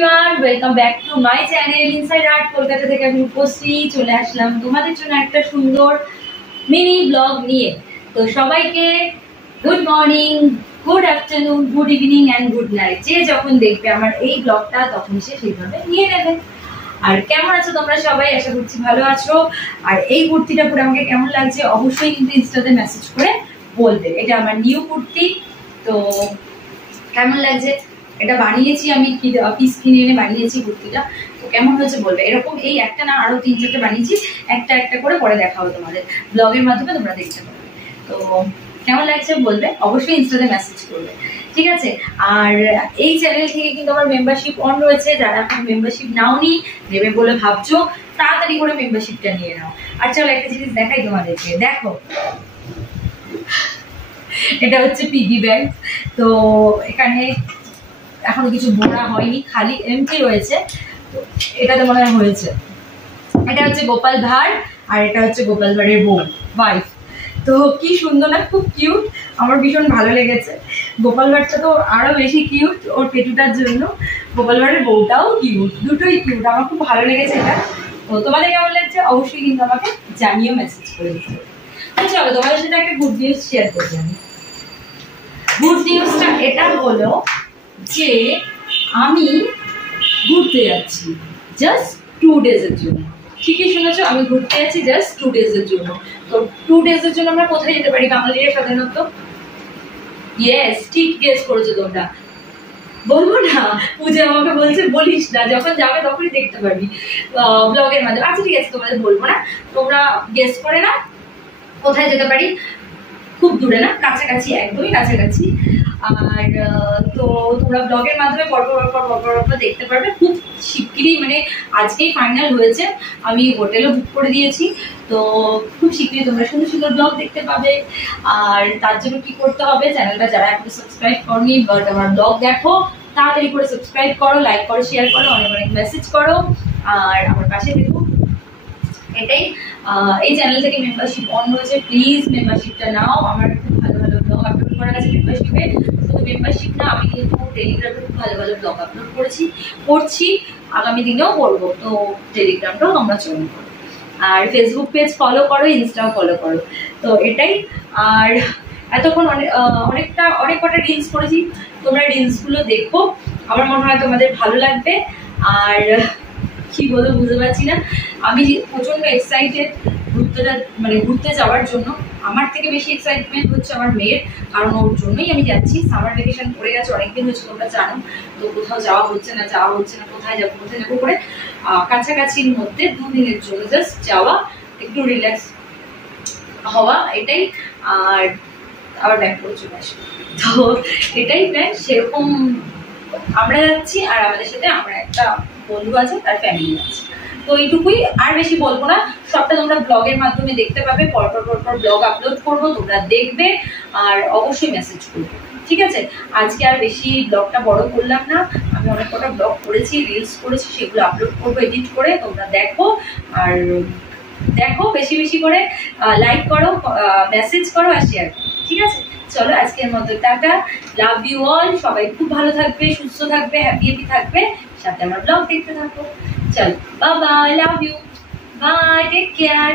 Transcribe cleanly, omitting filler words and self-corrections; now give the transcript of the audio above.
Everyone, welcome back to my channel inside art Kolkata থেকে আমি রূপশ্রী চলে আসলাম তোমাদের জন্য একটা সুন্দর মিনি ব্লগ নিয়ে। তো সবাইকে good morning, good afternoon, good evening and good night. যে যখন দেখবে আমার এই ব্লগটা তখন সে সেইভাবে নিয়ে নেবে। আর কেমন আছো তোমরা সবাই? আশা করছি ভালো আছো। আর এই কুর্তিটা পরে আমাকে কেমন লাগছে অবশ্যই কিন্তু ইনস্টাতে মেসেজ করে বলবে। এটা আমার নিউ কুর্তি, তো কেমন লাগছে? এটা বানিয়েছি আমি, পিস কিনে এনে বানিয়েছি কুর্তিটা, তো কেমন হয়েছে বলবে। এরকম এই একটা না আরো 3-4টা বানিয়েছি, একটা একটা করে পরে দেখাবো তোমাদের ব্লগের মাধ্যমে, তোমরা দেখতে পাবে। তো কেমন লাগছে বলবে, অবশ্যই ইনস্টাতে মেসেজ করবে, ঠিক আছে? আর এই চ্যানেল থেকে কিন্তু আমার মেম্বারশিপ অন রয়েছে। যারা এখন মেম্বারশিপ নাওনি, নেবে বলে ভাবছো, তাড়াতাড়ি করে মেম্বারশিপটা নিয়ে নাও। আর চলো একটা জিনিস দেখাই তোমাদেরকে, দেখো এটা হচ্ছে পিগি ব্যাংক। তো এখানে এখনো কিছু ভরা হয়নি, খালি এমটি রয়েছে। তো এটাতে মনে হয় হয়েছে। এটা হচ্ছে গোপাল ভাঁড়, আর এটা হচ্ছে গোপাল ভাঁড়ের বউ, ওয়াইফ। তো কি সুন্দর না, খুব কিউট, আমার ভীষণ ভালো লেগেছে। গোপাল ভাঁড়টা তো আরো বেশি কিউট ওর পেটুটার জন্য, গোপাল ভাঁড়ের বউটাও কিউট, দুটোই কিউট, আমার খুব ভালো লেগেছে এটা। তো তোমাদের কেমন লাগছে অবশ্যই কিন্তু আমাকে জানিও, মেসেজ করে দিতে হবে। তো চলো তোমাদের সাথে একটা গুড নিউজ শেয়ার করছি আমি। গুড নিউজটা এটা হলো যে আমি ঘুরতে যাচ্ছি জাস্ট 2 ডেজের জন্য। ঠিকই শুনেছো, আমি ঘুরতে যাচ্ছি জাস্ট 2 ডেজের জন্য। তো 2 ডেজের জন্য আমরা কোথায় যেতে পারি বাঙালিরা সাধারণত? ইয়েস, ঠিক গেস করেছো তোমরা। বলবো না, পূজা আমাকে বলছে বলিস না, যখন যাবে তখনই দেখতে পারবি ব্লগের মাধ্যমে। আচ্ছা ঠিক আছে, তোমাদের বলবো না, তোমরা গেস করে না কোথায় যেতে পারি। খুব দূরে না, কাছাকাছি, একদমই কাছাকাছি। আর তো তোমরা ব্লগের মাধ্যমে পরপর দেখতে পারবে খুব শিগগিরই, মানে আজকেই ফাইনাল হয়েছে। আমি হোটেলও বুক করে দিয়েছি, তো খুব শিগগিরই তোমরা সুন্দর সুন্দর ব্লগ দেখতে পাবে। আর তার জন্য কি করতে হবে, চ্যানেলটা যারা এখন সাবস্ক্রাইব করনি বাট আমার ব্লগ দেখো, তাড়াতাড়ি করে সাবস্ক্রাইব করো, লাইক করো, শেয়ার করো, অনেক অনেক মেসেজ করো, আর আমার পাশে দেখো। এটাই, এই চ্যানেল থেকে মেম্বারশিপ অন রয়েছে, প্লিজ মেম্বারশিপটা নাও। আমার খুব ভালো ভালো ব্লগ আপলোড করা আছে মেম্বারশিপে। শুধু মেম্বারশিপ না, আমি কিন্তু টেলিগ্রামে খুব ভালো ভালো ব্লগ আপলোড করছি, আগামী দিনেও করবো। তো টেলিগ্রামটাও তোমরা জয়েন করো, আর ফেসবুক পেজ ফলো করো, ইনস্টাও ফলো করো। তো এটাই। আর এতক্ষণ অনেক কটা রিলস করেছি, তোমরা রিলসগুলো দেখো, আমার মনে হয় তোমাদের ভালো লাগবে। আর কি বলবো বুঝতে পারছি না, আমি প্রচন্ড এক্সাইটেড ঘুরতে যাওয়ার জন্য। আমার থেকে বেশি এক্সাইটমেন্ট হচ্ছে আমার মেয়ের, কারণ ওর জন্যই আমি যাচ্ছি। সামার ভ্যাকেশন পড়ে গেছে, অনেকদিন হচ্ছে, তোমরা জানো। তো কোথাও যাওয়া হচ্ছে না, কোথায় যাবো করে কাছাকাছির মধ্যে 2 দিনের জন্য জাস্ট যাওয়া, একটু রিল্যাক্স হওয়া, এটাই। আর আবার ব্যাক করে চলে আসবো। তো এটাই প্ল্যান, সেরকম আমরা যাচ্ছি। আর আমাদের সাথে আমার একটা বন্ধু আছে, তার ফ্যামিলি আছে। তো এইটুকুই, আর বেশি বলবো না। সবটা তোমরা ব্লগের মাধ্যমে দেখতে পাবে, পরপর ব্লগ আপলোড করবো, তোমরা দেখবে আর অবশ্যই মেসেজ করবে, ঠিক আছে? আজকে আর বেশি ব্লগটা বড় করলাম না, আমি অনেক কটা ব্লগ করেছি, রিলস করেছি, সেগুলো আপলোড করবো এডিট করে, তোমরা দেখো। আর দেখো, বেশি বেশি করে লাইক করো, মেসেজ করো আর শেয়ার করো, ঠিক আছে? চলো আজকের মতো টাটা, লাভ ইউ অল। সবাই খুব ভালো থাকবে, সুস্থ থাকবে, হ্যাপি থাকবে, সাথে আমার ব্লগ দেখতে থাকো। চলো, bye bye, love you, bye, take care.